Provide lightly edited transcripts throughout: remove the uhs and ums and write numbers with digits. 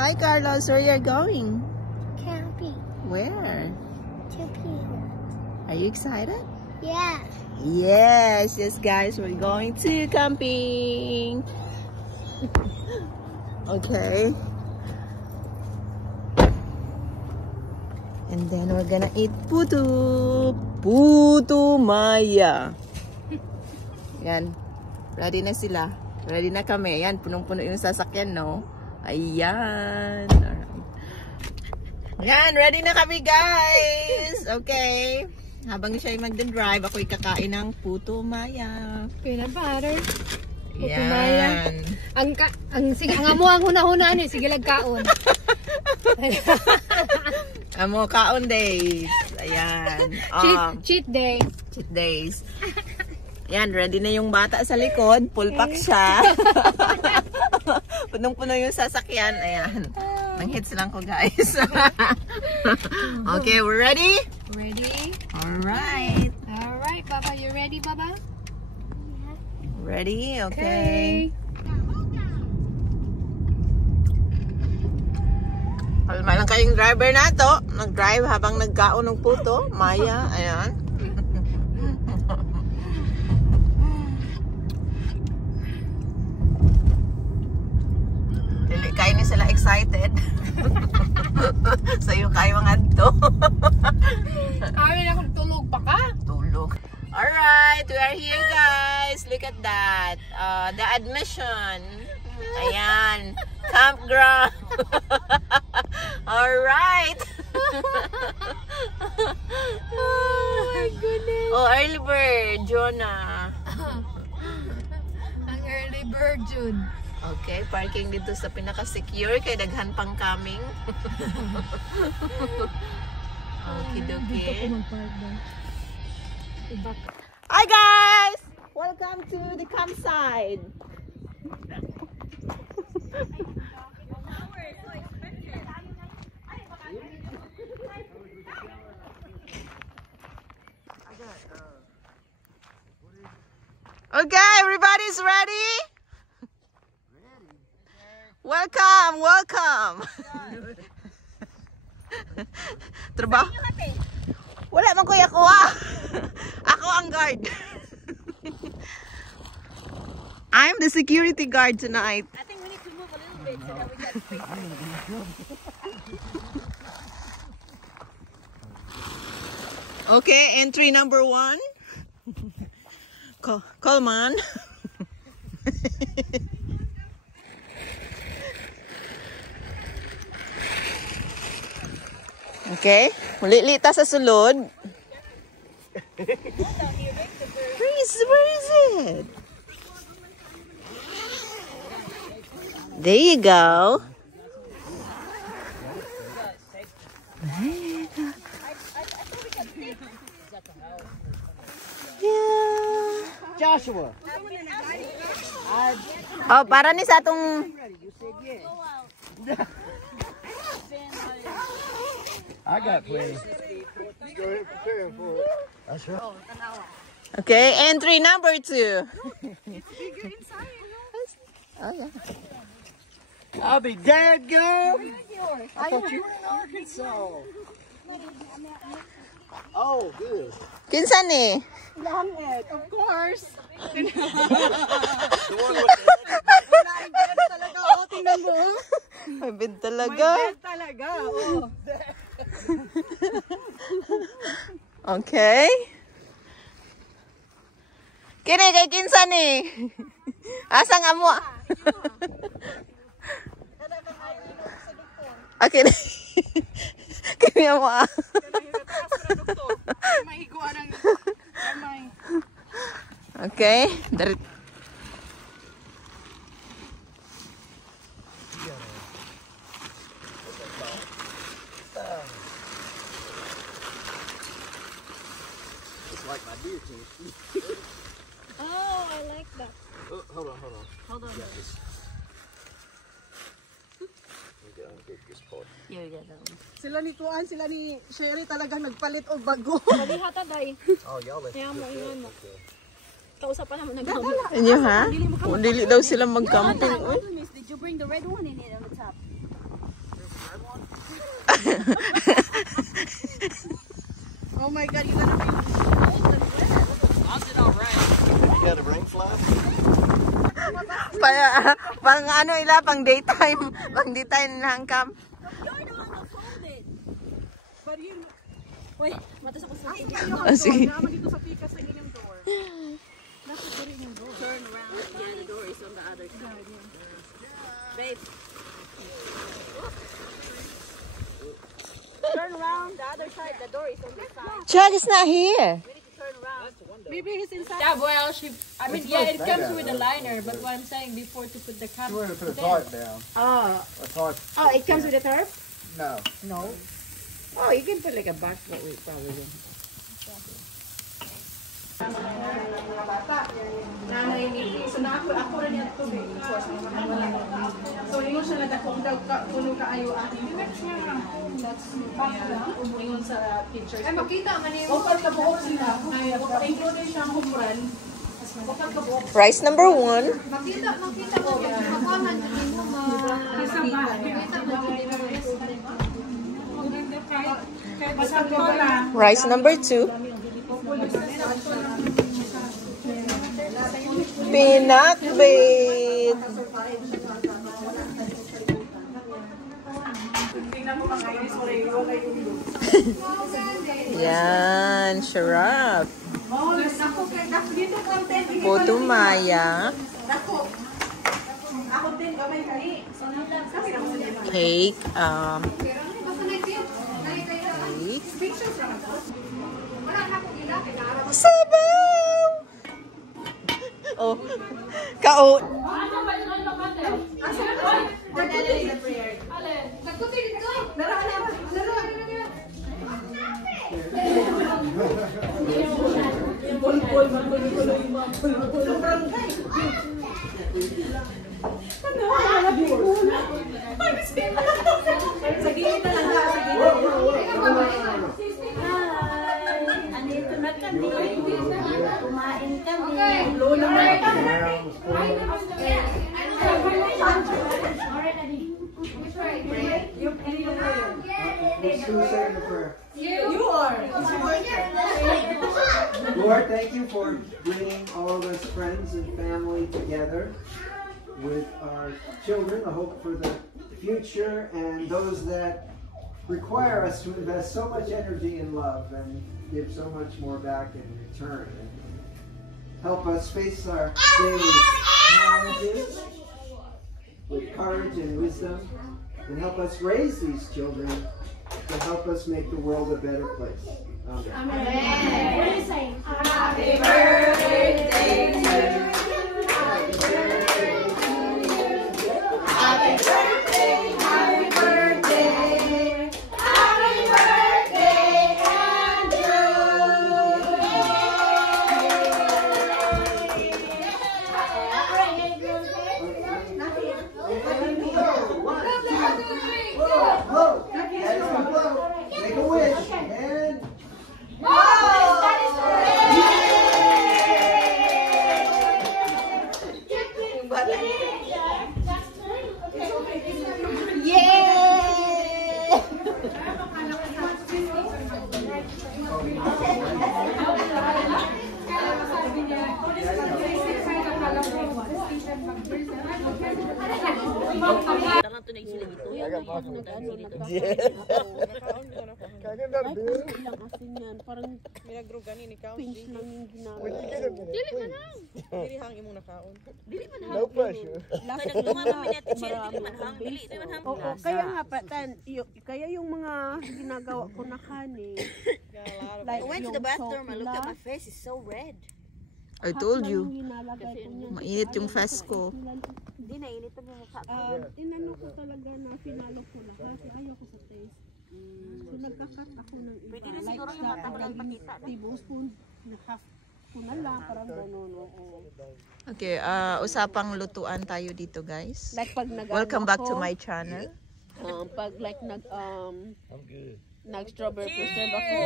Hi, Carlos. Where you're going? Camping. Where? Camping. Are you excited? Yeah. Yes, guys. We're going to camping. Okay. And then we're gonna eat putu. Putu Maya. Yan. Ready na sila. Ready na kami. Yan, punong-puno yung sasakyan, no? Ayan. Alright. Yan, ready na kami, guys. Okay. Habang siya yung magdadrive, ako'y kakain ng putu Maya. Peanut butter. Putu Yan. Maya. Sige, ang amo ang huna-huna ni, sige lagkaon. Amo, kaon days. Ayan. Cheat day. Cheat days. Yan, ready na yung bata sa likod. Full pack siya. Punong-puno yung sasakyan. Ayan. Nang-hits lang ko, guys. Okay, we're ready? Ready? Alright. Alright, Baba. You ready, Baba? Ready? Okay. Kalma lang kayong driver na to. Nag-drive habang nagkaon ng puto. Maya. Ayan. Kayo ni sila excited. Sa'yo kayo mga to. Amin ako tulog pa ka? Tulog. Alright, we are here, guys. Look at that. The admission. Ayan. Campground. Alright. Oh my goodness. Oh, early bird, Jonah. Ang early bird, June. Okay, parking dito sa pinaka-secure kay daghan pang coming. Okay. Hi guys! Welcome to the campsite. Okay, everybody's ready? Welcome! Trabaho? Wala man kuya ko Ako ang guard. I'm the security guard tonight. I think we need to move a little bit so that we get space. Okay, entry number 1. Coleman. Okay, mulilita sa sulod. Where is it? There you go. Yeah. Joshua. Oh, para ni sa atong I got plenty. Go ahead, prepare for it. That's right. Okay, entry number 2. It's bigger inside. Oh yeah. I'll be dead, go. I thought you were in Arkansas. Oh, good. Kinsa ni? Langit, of course. The one with Wala bed talaga. Oh, tingnan mo. May bed talaga. Talaga. Oh. Okay. Kini kay kinsa ni? Asang amo? Okay. Kini amo. Okay. It's like my deer teeth. Oh, I like that. Oh, hold on. Hold on. Here you go. Sila ni Tuan, sila ni Sherry talagang nagpalit og bago. Mali hata day. Oh, y'all let Kaya mo iwan mo. Kausapan naman nagkamot. Inyo ha? Dili daw sila mag-camping. Uy. Did you bring the red one in it on the top? Oh my God, you're gonna be You got a rain flash? Pang ano ila, pang daytime. Pang daytime hangkam. But you... Wait, matas ako sa Oh, sige. Naman dito sa pika sa inyong door. Nasa door inyong door. Turn around. Yeah, the door is on the other side. Babe. Turn around, the other side, the door is on the side. Chad is not here. Maybe he's inside. Yeah, well, yeah, it comes with a liner, but what I'm saying before to put the cap. We're going to put a tarp down. Oh. A tarp. Oh, it comes with a tarp? No. No. Oh, you can put like a basket with probably. Nanay ni so na ako rin yung tubig. So ingon siya na dakong daw kuno kaayo ani. That's ingon sa pictures. Ay, makita man yung... Opat ka buhok sila. Included siyang humran. Opat ka buhok. Rice number 1. Makita mo. Makaman, hindi mo Rice number 2. Pinakbit. Yan, syrup. Puto maya. Cake. Cake. Sabaw! Oh, kao. You are. Lord, thank you for bringing all of us friends and family together with our children, the hope for the future, and those that require us to invest so much energy and love and give so much more back in return. And help us face our daily challenges with courage and wisdom, and help us raise these children to help us make the world a better place. Amen. What are you saying? Happy birthday to you. Happy birthday to you. Happy birthday, happy birthday. Happy birthday, Make a wish. And Parang milagro gani ni kaon. Pinch lang yung ginagawa. Dili man hang. Dili hang imong nakaon. Dili man No pressure. Oo, kaya nga patan, kaya yung mga ginagawa ko na kani. Like I went to the bathroom and looked at my face. It's so red. I told told you. you. Mainit yung face ko. Hindi na init ang mukha ko. Inano ko talaga na finalo ko lahat. Ayaw ko sa taste. So nagkakat ako ng iba. Pwede na siguro yung matabalang patita. Tablespoon na half ko na lang. Parang gano'n. Okay, usapang lutuan tayo dito guys. Like pag Welcome back to my channel. Pag like I'm good. nag-strawberry preserve ako.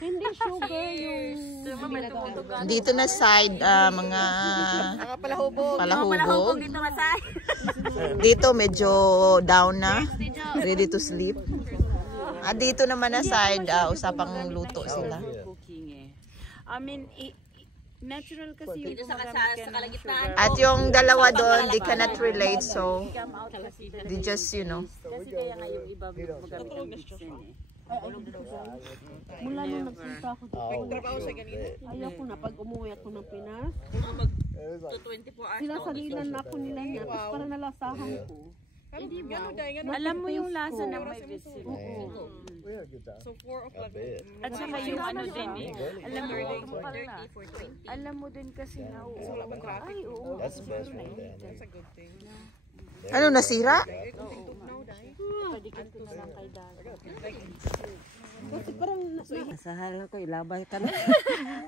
Hindi sugar yung ginagawa. Dito na side, mga palahubog. Dito medyo down na. Ready to sleep. At dito naman na side, usapang luto sila. I mean, natural kasi dito sa kalagitnaan. At yung dalawa doon, they cannot relate, so they just, you know. Kasi kaya nga yung iba magamit ang bitsin eh. Mula nung nagpunta ako dito, ayaw ko na pag umuwi ako ng Pinas. Sila salilan na ako nila niya, tapos para nalasahan ko. Alam mo yung lasa ng may bitsin. At saka yung ano din eh. Alam mo din kasi na ay oo. That's the best one. Ano, nasira? Padikit ko na lang kay Dada. Kasi parang Nasahala ko, ilabay ka na.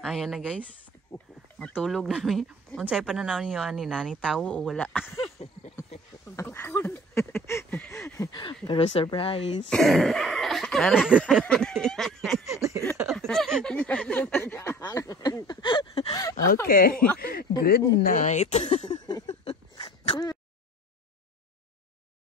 Ayan na guys. Matulog namin. Unsay pananaw niyo ani nani tawo o wala? Pero surprise. Okay. Good night.